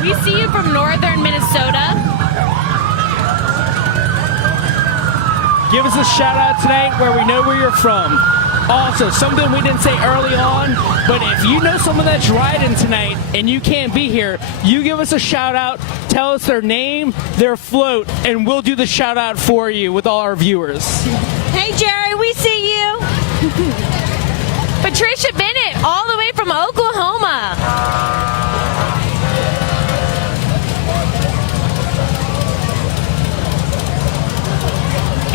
We see you from northern Minnesota. Give us a shout out tonight where we know where you're from. Also, something we didn't say early on, but if you know someone that's riding tonight and you can't be here, you give us a shout out, tell us their name, their float, and we'll do the shout out for you with all our viewers. Hey Jerry, we see you. Patricia Bennett, all the way from Oklahoma.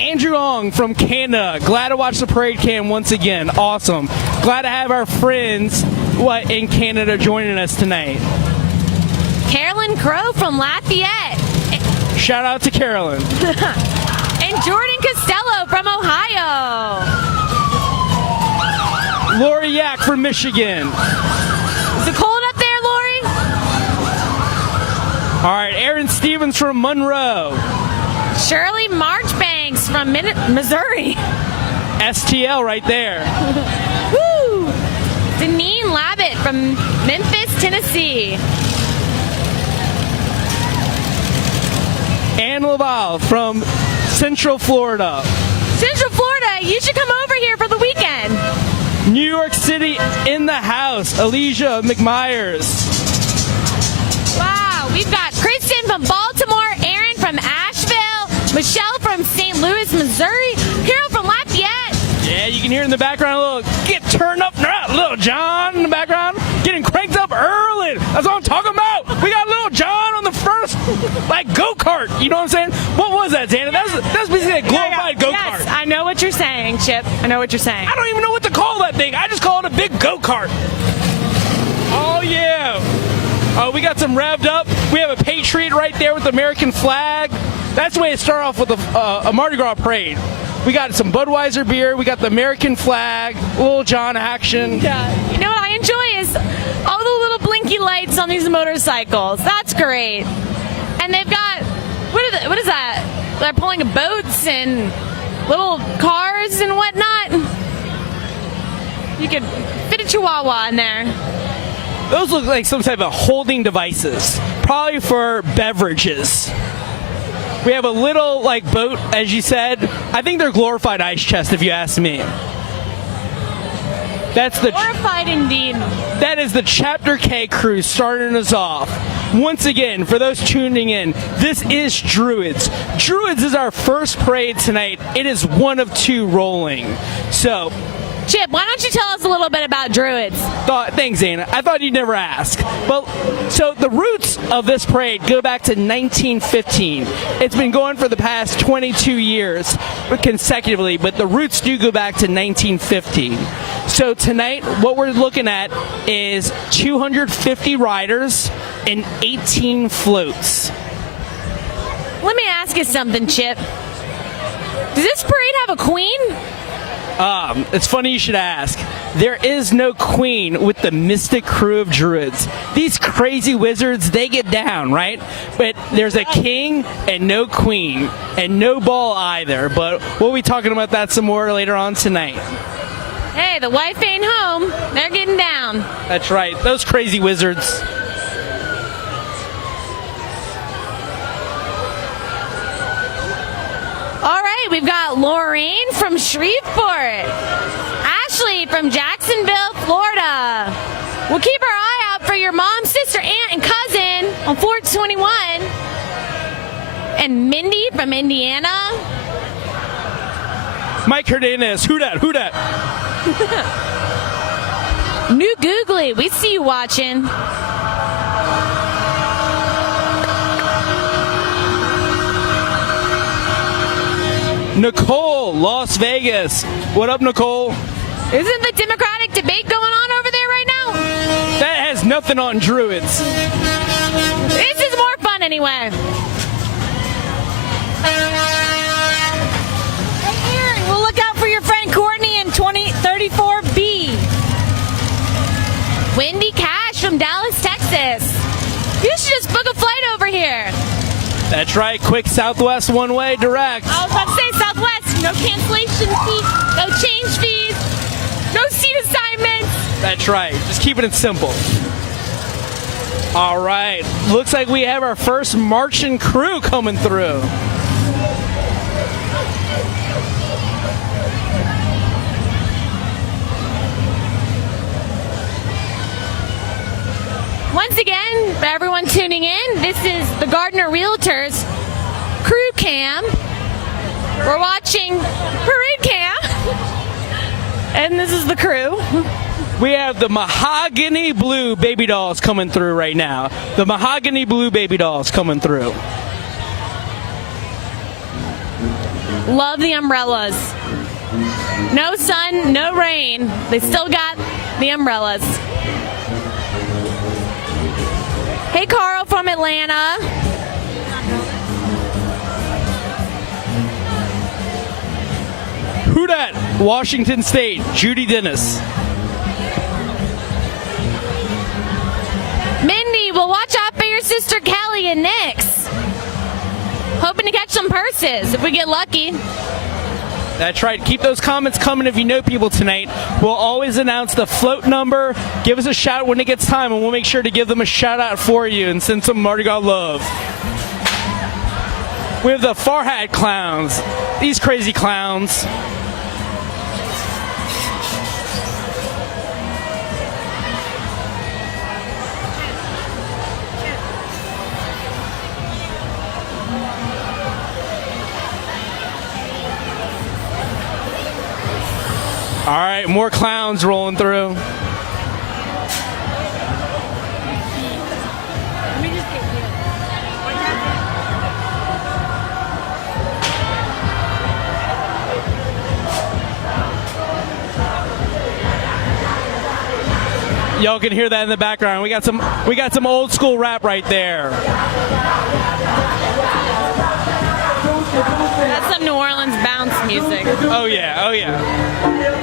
Andrew Ong from Canada. Glad to watch the parade cam once again. Awesome. Glad to have our friends in Canada joining us tonight. Carolyn Crow from Lafayette. Shout out to Carolyn. And Jordan Costello from Ohio. Lori Yak from Michigan. Is it cold up there, Lori? All right, Aaron Stevens from Monroe. Shirley Marchbanks from Missouri. STL right there. Woo! Deneen Labbit from Memphis, Tennessee. Ann Laval from Central Florida. Central Florida, you should come over here for the weekend. New York City in the house. Alicia McMyers. Wow, we've got Kristen from Baltimore, Aaron from Asheville, Michelle from St. Louis, Missouri, Carol from Lafayette. Yeah, you can hear in the background a little get turned up, little John in the background, getting cranked up early. That's what I'm talking about. We got little John on the first, go-kart. You know what I'm saying? What was that, Dana? That's basically a glorified go-kart. Yes, I know what you're saying, Chip. I know what you're saying. I don't even know what to call that thing. I just call it a big go-kart. Oh, yeah. We got some revved up. We have a Patriot right there with the American flag. That's the way it started off with a Mardi Gras parade. We got some Budweiser beer. We got the American flag, Little John action. Yeah. You know what I enjoy is all the little blinky lights on these motorcycles. That's great. And they've got, what is that? They're pulling boats and little cars and whatnot. You could fit a chihuahua in there. Those look like some type of holding devices, probably for beverages. We have a little boat, as you said. I think they're glorified ice chests, if you ask me. That's the glorified indeed. That is the Chapter K crew starting us off. Once again, for those tuning in, this is Druids. Druids is our first parade tonight. It is one of two rolling. So, Chip, why don't you tell us a little bit about Druids? Thanks, Dana. I thought you'd never ask. Well, so the roots of this parade go back to 1915. It's been going for the past 22 years consecutively, but the roots do go back to 1915. So tonight, what we're looking at is 250 riders and 18 floats. Let me ask you something, Chip. Does this parade have a queen? It's funny you should ask. There is no queen with the mystic crew of Druids. These crazy wizards, they get down, right? But there's a king and no queen, and no ball either. But we'll be talking about that some more later on tonight. Hey, the wife ain't home. They're getting down. That's right. Those crazy wizards. All right, we've got Lorraine from Shreveport. Ashley from Jacksonville, Florida. We'll keep our eye out for your mom, sister, aunt, and cousin on 421. And Mindy from Indiana. Mike Hernandez, who dat? New Googly, we see you watching. Nicole, Las Vegas. What up, Nicole? Isn't the Democratic debate going on over there right now? That has nothing on Druids. This is more fun anyway. Hey, Aaron, we'll look out for your friend Courtney in That's right. Quick Southwest one-way direct. I was about to say Southwest, no cancellation fee, no change fees, no seat assignments. That's right. Just keeping it simple. All right. Looks like we have our first marching crew coming through. Once again, for everyone tuning in, this is the Gardner Realtors Crew Cam. We're watching Parade Cam, and this is the crew. We have the mahogany blue baby dolls coming through right now. The mahogany blue baby dolls coming through. Love the umbrellas. No sun, no rain. They still got the umbrellas. Hey, Carl from Atlanta. Who dat? Washington State, Judy Dennis. Mindy, well, watch out for your sister Kelly and Nix. Hoping to catch some purses if we get lucky. That's right. Keep those comments coming if you know people tonight. We'll always announce the float number. Give us a shout when it gets time, and we'll make sure to give them a shout out for you and send some Mardi Gras love. We have the Farhat clowns. These crazy clowns. All right, more clowns rolling through. Y'all can hear that in the background. We got some old school rap right there. That's some New Orleans bounce music. Oh yeah, oh yeah.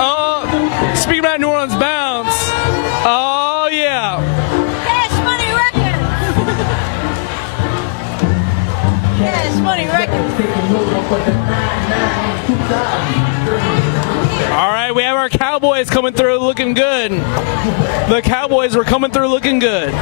Oh, speaking about New Orleans bounce. Oh yeah. Cash Money Records. Cash Money Records. All right, we have our Cowboys coming through looking good. The Cowboys were coming through looking good.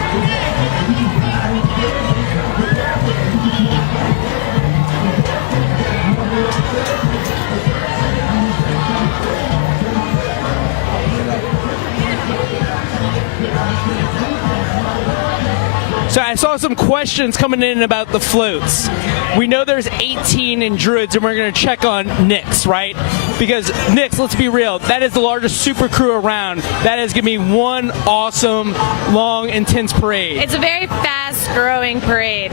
So I saw some questions coming in about the floats. We know there's 18 in Druids, and we're going to check on Nyx, right? Because Nyx, let's be real, that is the largest super crew around. That is going to be one awesome, long, intense parade. It's a very fast-growing parade.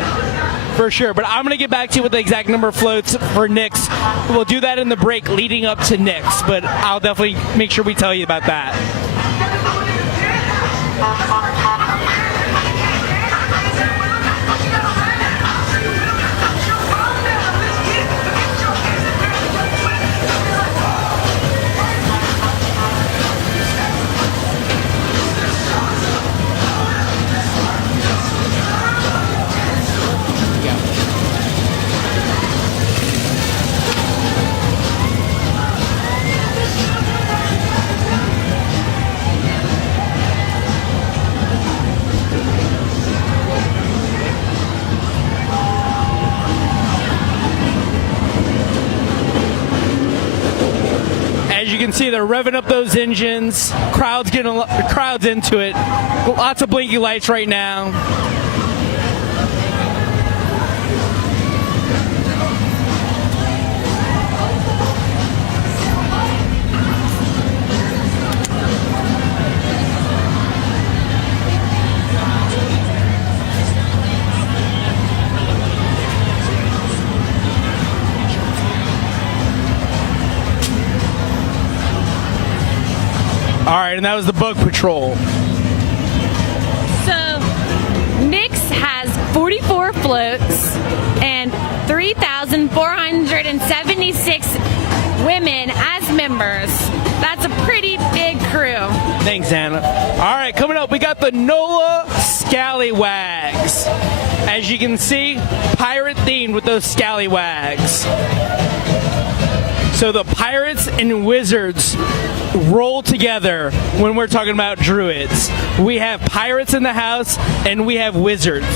For sure, but I'm going to get back to you with the exact number of floats for Nyx. We'll do that in the break leading up to Nyx, but I'll definitely make sure we tell you about that. As you can see, they're revving up those engines. Crowds into it. Lots of blinky lights right now. All right, and that was the Bug Patrol. So, Nyx has 44 floats and 3,476 women as members. That's a pretty big crew. Thanks, Anna. All right, coming up, we got the NOLA Scallywags. As you can see, pirate themed with those scallywags. So the pirates and wizards roll together when we're talking about druids. We have pirates in the house and we have wizards.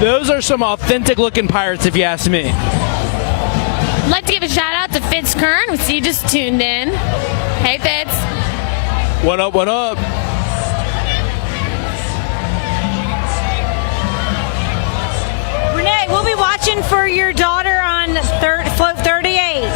Those are some authentic looking pirates if you ask me. I'd like to give a shout out to Fitz Kern. We see you just tuned in. Hey Fitz. What up, what up? Renee, we'll be watching for your daughter on float 38.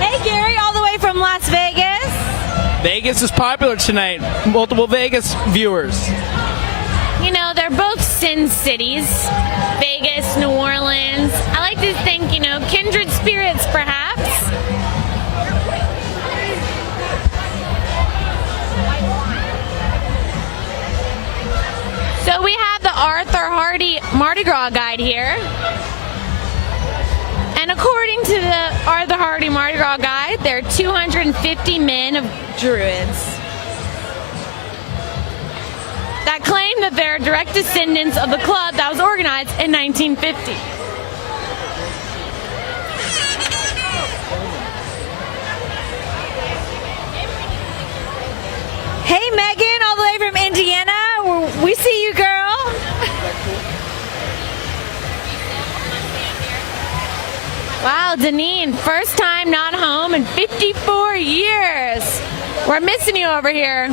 Hey Gary, all the way from Las Vegas. Vegas is popular tonight. Multiple Vegas viewers. You know, they're both sin cities. Vegas, New Orleans. I like to think, you know, kindred spirits perhaps. So we have the Arthur Hardy Mardi Gras guide here. And according to the Arthur Hardy Mardi Gras guide, there are 250 men of druids that claim that they're direct descendants of the club that was organized in 1950. Hey Megan, all the way from Indiana. We see you, girl. Wow, Deneen, first time not home in 54 years. We're missing you over here.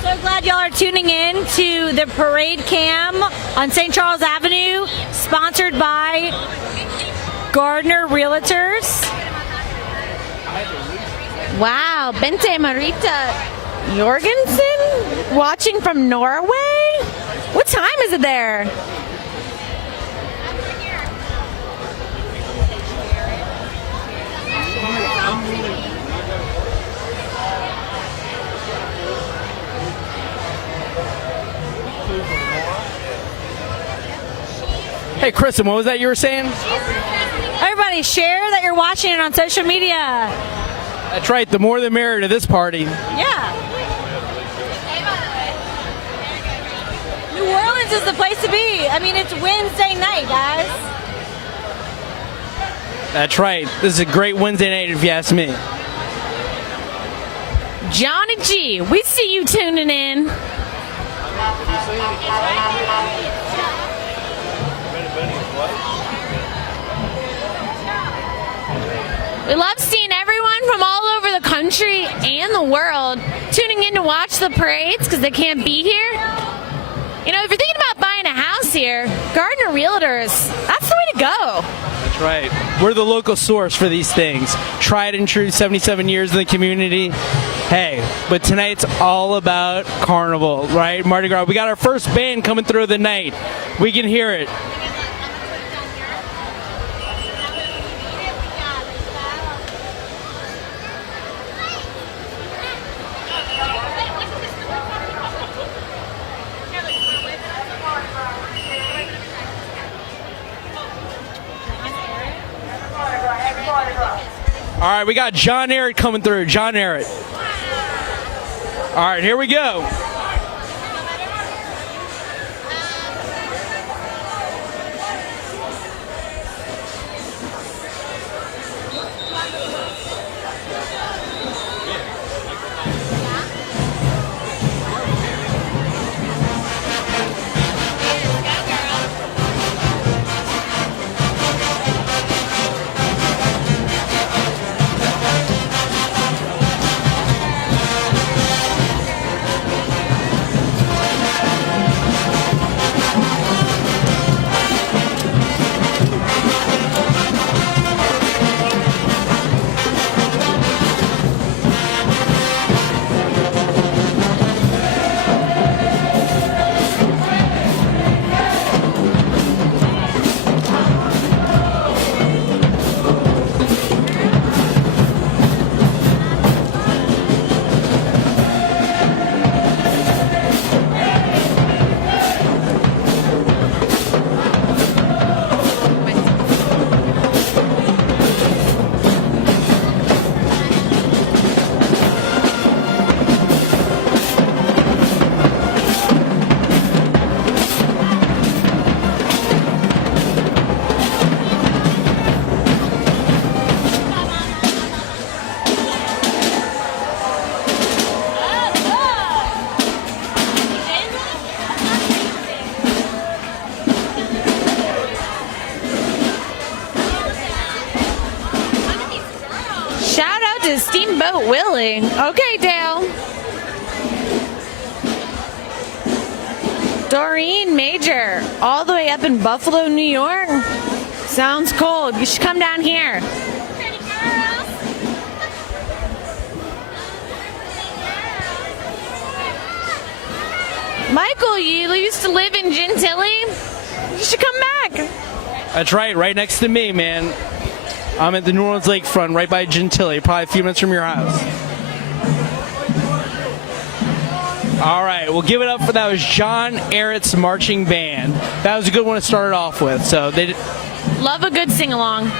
So glad y'all are tuning in to the Parade Cam on St. Charles Avenue, sponsored by Gardner Realtors. Wow, Bente Marita Jorgensen watching from Norway? What time is it there? Hey, Kristen, what was that you were saying? Everybody share that you're watching it on social media. That's right. The more the merrier to this party. Yeah. New Orleans is the place to be. I mean, it's Wednesday night, guys. That's right. This is a great Wednesday night if you ask me. Johnny G, we see you tuning in. We love seeing everyone from all over the country and the world tuning in to watch the parades because they can't be here. You know, if you're thinking about buying a house here, Gardner Realtors, that's the way to go. That's right. We're the local source for these things. Tried and true, 77 years in the community. Hey, but tonight's all about Carnival, right? Mardi Gras. We got our first band coming through the night. We can hear it. All right, we got John Ehret coming through. John Ehret. All right, here we go. is Steamboat Willie. Okay, Dale. Doreen Major, all the way up in Buffalo, New York. Sounds cold. You should come down here. Michael, you used to live in Gentilly. You should come back. That's right next to me, man. I'm at the New Orleans lakefront, right by Gentilly, probably a few minutes from your house. All right, we'll give it up for that. Was John Errett's marching band. That was a good one to start it off with. So they love a good sing along.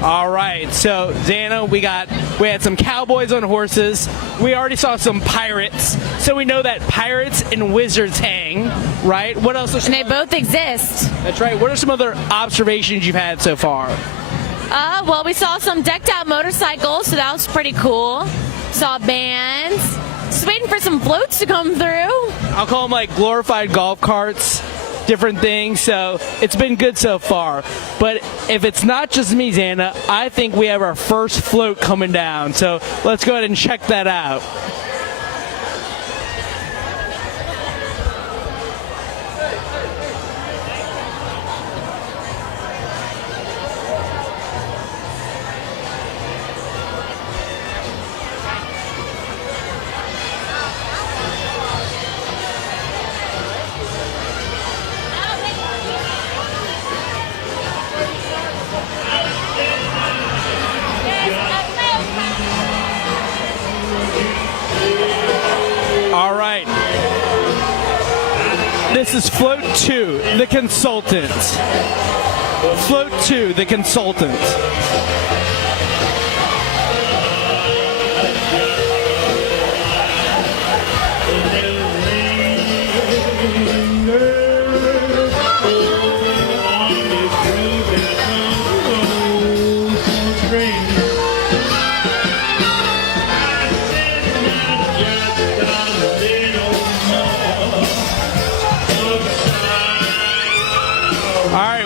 All right, so Xana, we had some cowboys on horses. We already saw some pirates, so we know that pirates and wizards hang, right? What else? And they both exist. That's right. What are some other observations you've had so far? Well, we saw some decked out motorcycles, so that was pretty cool. Saw bands. Just waiting for some floats to come through. I'll call them like glorified golf carts, different things. So it's been good so far. But if it's not just me, Xana, I think we have our first float coming down. So let's go ahead and check that out. This is Float 2, the consultant. Float 2, the consultant.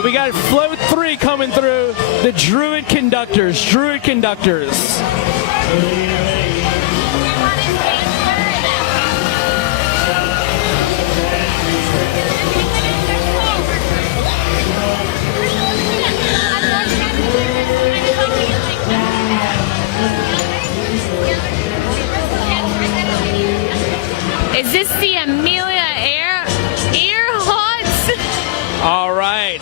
We got Float 3 coming through, the Druid Conductors. Is this the Amelia Earharts? All right.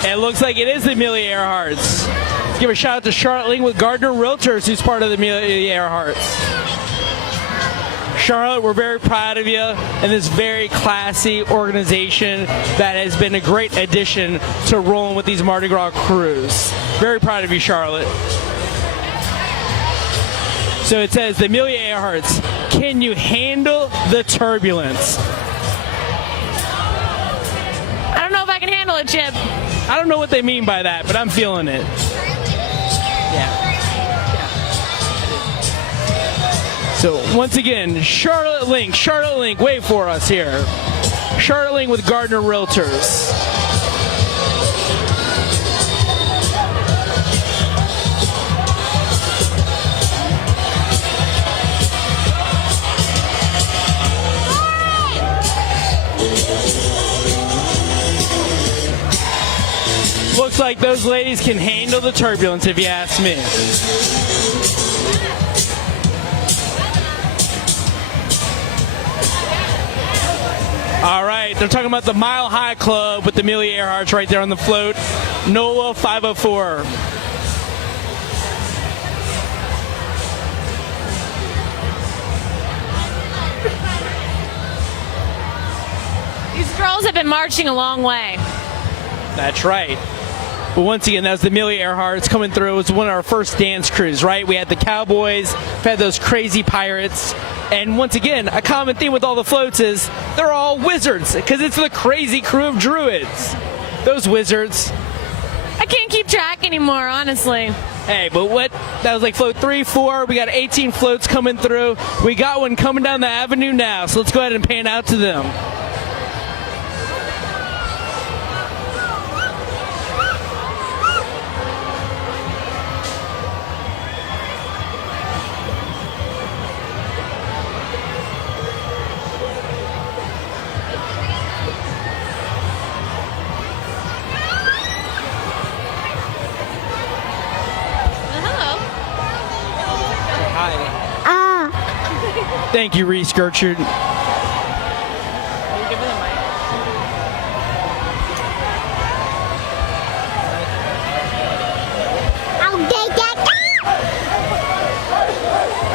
It looks like it is the Amelia Earharts. Let's give a shout out to Charlotte Ling with Gardner Realtors, who's part of the Amelia Earharts. Charlotte, we're very proud of you and this very classy organization that has been a great addition to rolling with these Mardi Gras crews. Very proud of you, Charlotte. So it says, the Amelia Earharts, can you handle the turbulence? I don't know if I can handle it, Chip. I don't know what they mean by that, but I'm feeling it. Yeah. So once again, Charlotte Link, wait for us here. Charlotte Link with Gardner Realtors. Looks like those ladies can handle the turbulence, if you ask me. All right, they're talking about the Mile High Club with the Amelia Earharts right there on the float. NOLA 504. These girls have been marching a long way. That's right. But once again, that was the Amelia Earharts coming through. It was one of our first dance crews, right? We had the cowboys, we had those crazy pirates. And once again, a common theme with all the floats is they're all wizards because it's the crazy crew of druids. Those wizards. I can't keep track anymore, honestly. Hey, but what? That was like float 3, 4. We got 18 floats coming through. We got one coming down the avenue now. So let's go ahead and pan out to them. Thank you, Reese Gertrude.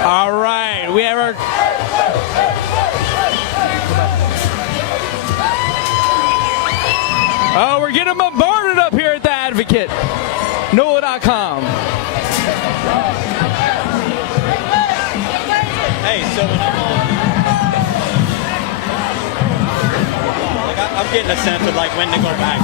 All right, we have our. Oh, we're getting bombarded up here at the Advocate. NOLA.com. Hey, so when I'm getting a sense of like when to go back.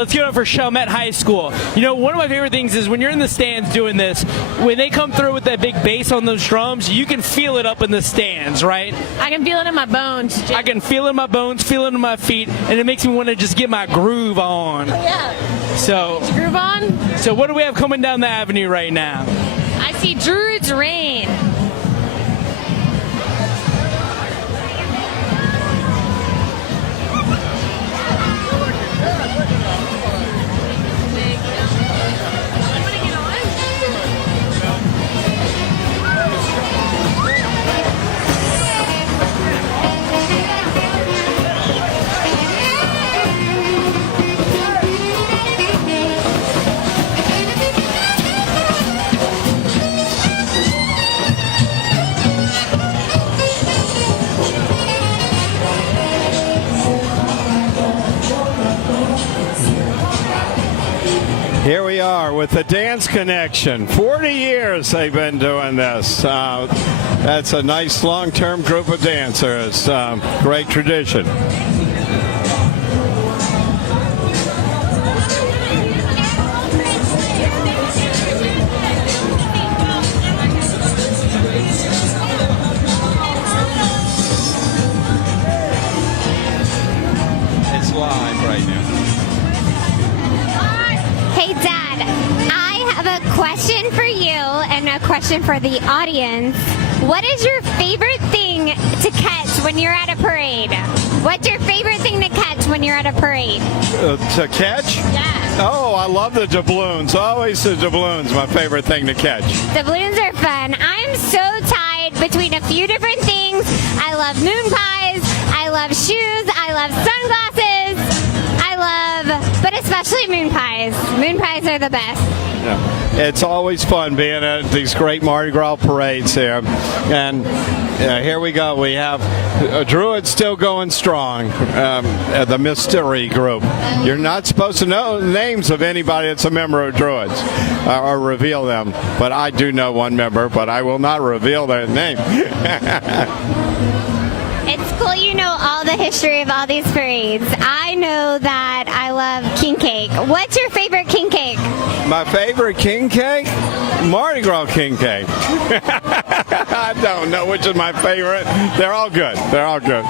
Let's give it up for Chalmette High School. You know, one of my favorite things is when you're in the stands doing this, when they come through with that big bass on those drums, you can feel it up in the stands, right? I can feel it in my bones. I can feel it in my bones, feel it in my feet, and it makes me want to just get my groove on. Yeah. So, groove on? So what do we have coming down the avenue right now? I see Druid's Reign. Here we are with the Dance Connection. 40 years they've been doing this. That's a nice long-term group of dancers. Great tradition. It's live right now. Hey, Dad, I have a question for you and a question for the audience. What is your favorite thing to catch when you're at a parade? What's your favorite thing to catch when you're at a parade? To catch? Yeah. Oh, I love the doubloons. Always the doubloons, my favorite thing to catch. Doubloons are fun. I'm so tied between a few different things. I love moon pies. I love shoes. I love sunglasses. But especially moon pies. Moon pies are the best. Yeah. It's always fun being at these great Mardi Gras parades here. And here we go. We have Druid still going strong, the mystery group. You're not supposed to know the names of anybody that's a member of Druids or reveal them. But I do know one member, but I will not reveal their name. It's cool you know all the history of all these parades. I know that I love king cake. What's your favorite king cake? My favorite king cake? Mardi Gras king cake. I don't know which is my favorite. They're all good. They're all good.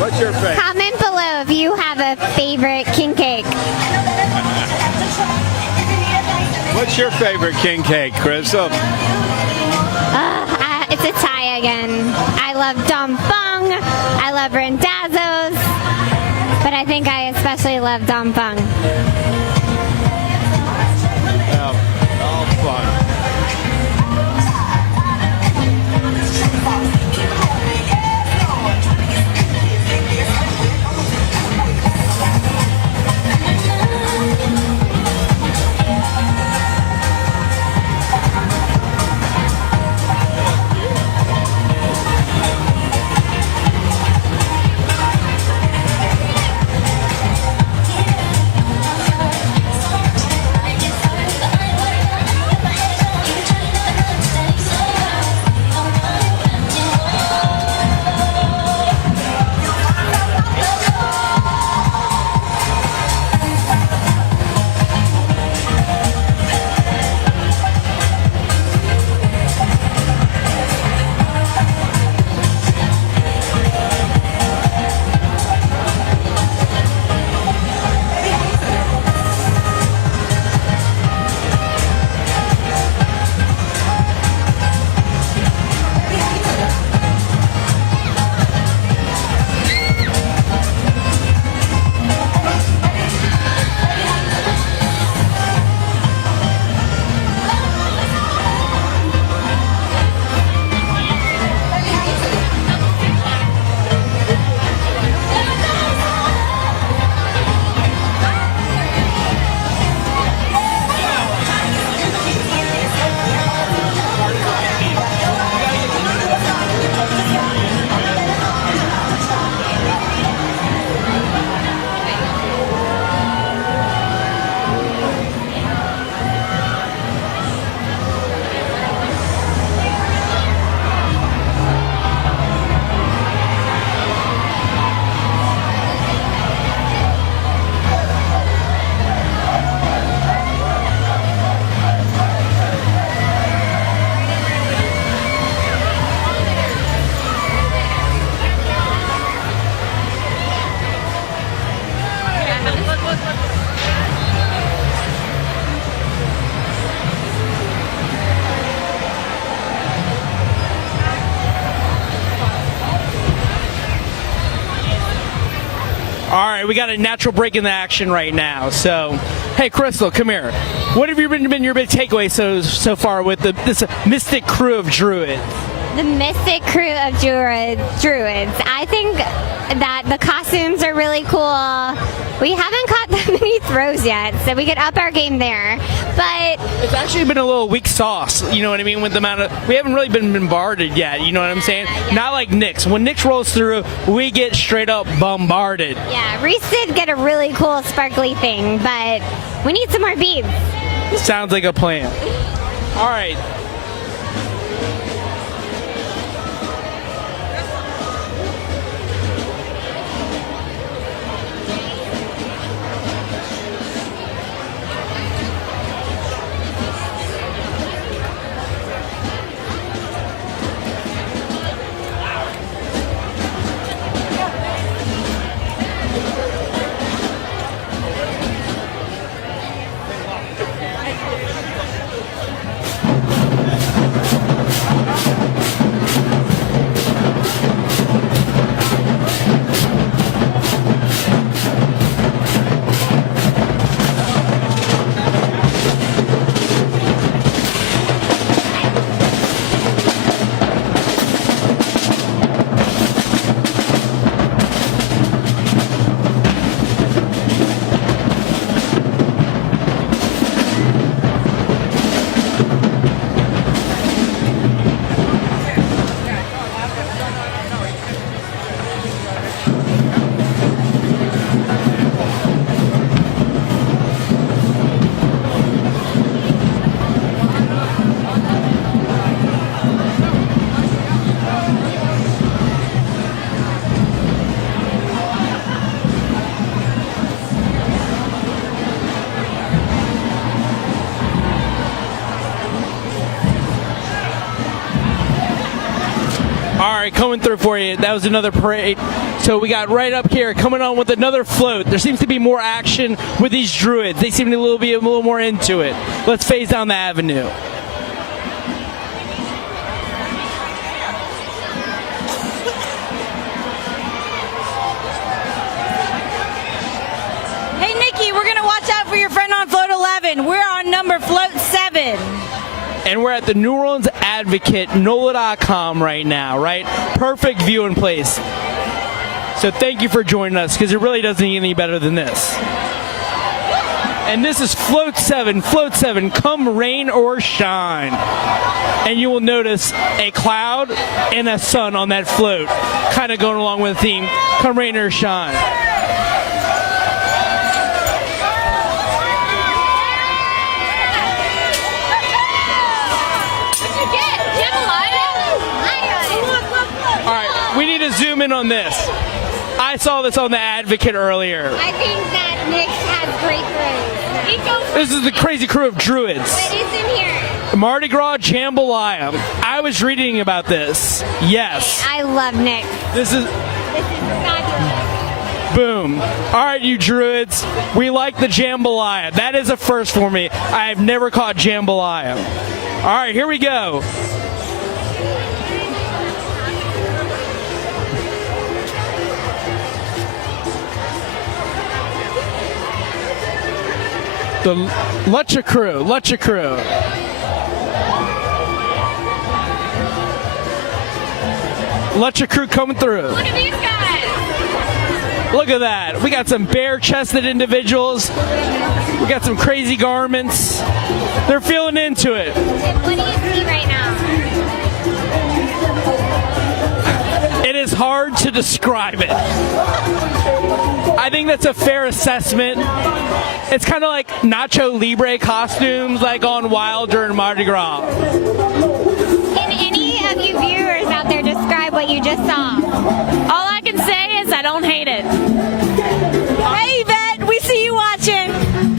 What's your favorite? Comment below if you have a favorite king cake. What's your favorite king cake, Crystal? It's a tie again. I love Dom Fung. I love Randazzo's. But I think I especially love Dom Fung. All fun. All right, we got a natural break in the action right now. So, hey, Crystal, come here. What have been your big takeaway so far with this mystic crew of druids? The mystic crew of druids. I think that the costumes are really cool. We haven't caught that many throws yet, so we could up our game there. But it's actually been a little weak sauce, you know what I mean, with the amount of, we haven't really been bombarded yet, you know what I'm saying? Yeah. Not like Nyx. When Nyx rolls through, we get straight up bombarded. yeah, Reese did get a really cool sparkly thing, but we need some more beads. Sounds like a plan. All right. All right, coming through for you. That was another parade. So we got right up here, coming on with another float. There seems to be more action with these druids. They seem to be a little more into it. Let's phase down the avenue. Hey, Nikki, we're going to watch out for your friend on float 11. We're on number float 7. And we're at the New Orleans Advocate, NOLA.com right now, right? Perfect viewing place. So thank you for joining us, because it really doesn't get any better than this. And this is Float 7. Float 7, come rain or shine. And you will notice a cloud and a sun on that float, kind of going along with the theme, come rain or shine. Zoom in on this. I saw this on the Advocate earlier. I think that Nyx has great throws. This is the crazy crew of druids. What is in here? Mardi Gras Jambalaya. I was reading about this. Yes. I love Nyx. This is Fabulous. boom. All right, you druids. We like the jambalaya. That is a first for me. I have never caught jambalaya. All right, here we go. The Lucha Crew. Lucha Crew coming through. Look at these guys. Look at that. We got some bare-chested individuals. We got some crazy garments. They're feeling into it. What do you see right now? It is hard to describe it. I think that's a fair assessment. It's kind of like Nacho Libre costumes, like on Wild during Mardi Gras. Can any of you viewers out there describe what you just saw? All I can say is I don't hate it. Hey, Yvette, we see you watching.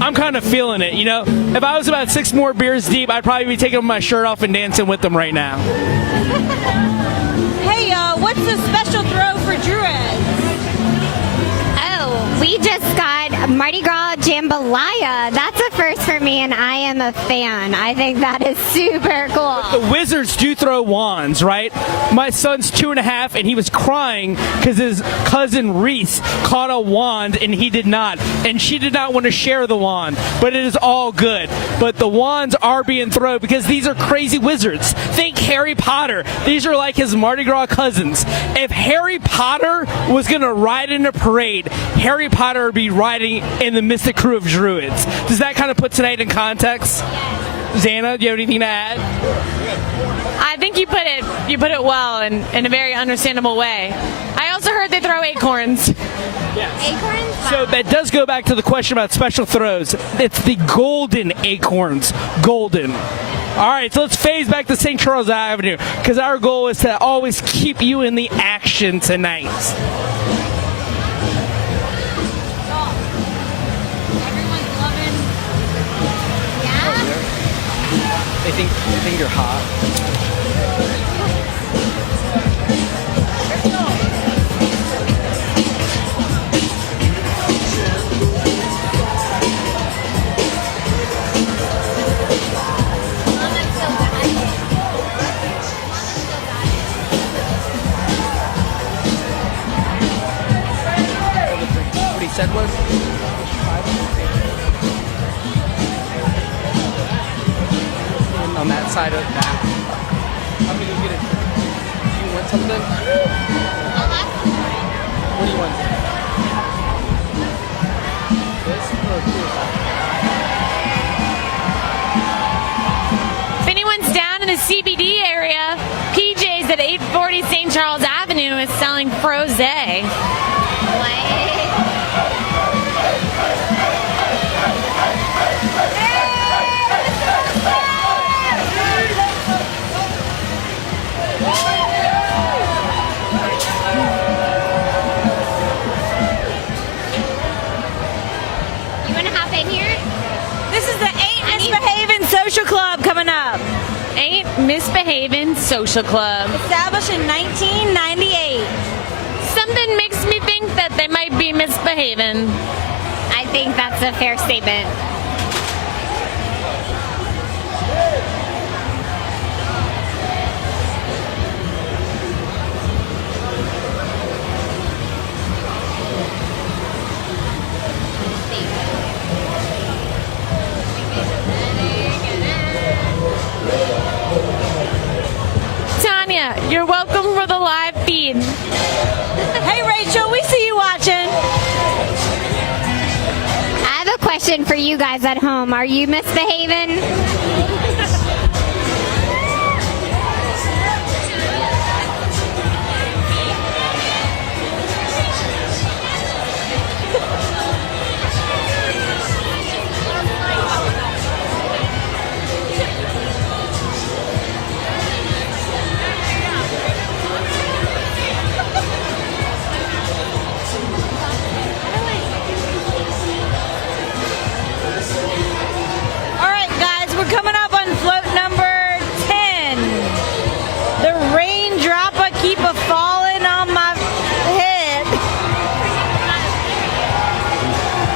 I'm kind of feeling it, you know? If I was about 6 more beers deep, I'd probably be taking my shirt off and dancing with them right now. Hey, what's the special throw for druids? Oh, we just got Mardi Gras Jambalaya. That's a first for me, and I am am a fan. I think that is super cool. The Wizards do throw wands, right? My son's 2.5, and he was crying because his cousin Reese caught a wand and he did not. And she did not want to share the wand, but it is all good. But the wands are being thrown because these are crazy wizards. Think Harry Potter. These are like his Mardi Gras cousins. If Harry Potter was going to ride in a parade, Harry Potter would be riding in the Mystic Crew of Druids. Does that kind of put tonight in context? Xana, do you have anything to add? I think you put it well in a very understandable way. I also heard they throw acorns. Acorns? So that does go back to the question about special throws. It's the golden acorns. Golden. All right, so let's phase back to St. Charles Avenue because our goal is to always keep you in the action tonight. Everyone's loving. Yeah? They think you're hot. What he said was? On that side of that. I'm gonna go get it. Do you want something? What do you want? This or If anyone's down in the CBD area, PJ's at 840 St. Charles Avenue is selling frosé. You want to hop in here? This is the Ain't Misbehaving Social Club coming up. Ain't Misbehaving Social Club. Established in 1998. Something makes me think that they might be misbehaving. I think that's a fair statement. Tanya, you're welcome for the live feed. Hey, Rachel, we see you watching. I have a question for you guys at home. Are you misbehaving? All right, guys, we're coming up on float number 10. The raindrop a keep a falling on my head.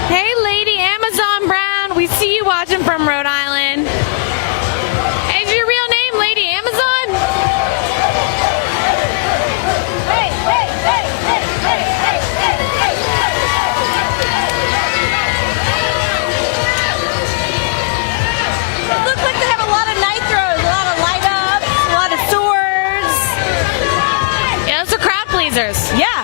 Hey, Lady Amazon Brown, we see you watching from Rhode Island. Is your real name Lady Amazon? Hey, hey, hey, hey, hey, hey, hey, hey, It looks like they have a lot of nitros, a lot of light ups, a lot of swords. Yeah, those are crowd pleasers. Yeah.